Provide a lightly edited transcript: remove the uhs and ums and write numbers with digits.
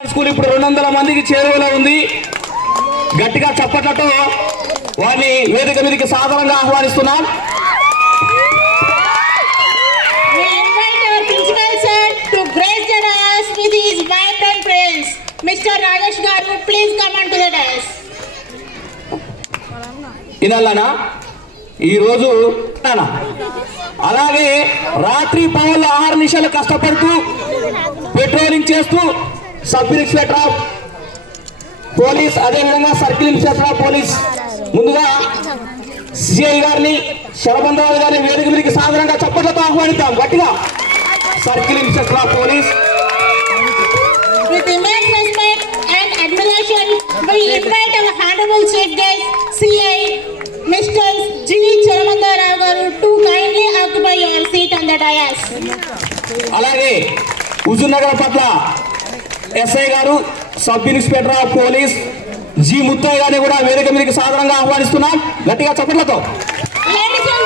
స్కూల్ ఇప్పుడు 200 మందికి చేరువలో ఉంది. గట్టిగా చప్పట్లతో వారిని వేదిక మీదకి సాధారణంగా ఆహ్వానిస్తున్నాం. ఇదల్లానా ఈరోజు అలాగే రాత్రి పవన్లో 6 నిమిషాలు కష్టపడుతూ పెట్రోలింగ్ చేస్తూ సబ్ ఇన్స్పెక్టర్ ఆఫ్ పోలీస్ అదేవిధంగా సర్కిల్ ఇన్స్పెక్టర్ ఆఫ్ పోలీస్ ముందుగా సిఐ గారిని శరబంధరావు గారిని వేదిక మీదకి సాధారణంగా చప్పట్లతో ఆహ్వానిద్దాం. గట్టిగా circle inspector of police. With immense respect and admiration, we invite our honorable chief guest, CI Mr. G. Charamandarao garu to kindly occupy your seat on the dais. అలాగే హుజూర్నగర్ పట్ల ఎస్ఐ గారు sub inspector of police G Muthaiah గారిని కూడా వేదిక మీదకి సాధారణంగా ఆహ్వానిస్తున్నాం. గట్టిగా చప్పట్లతో. Ladies and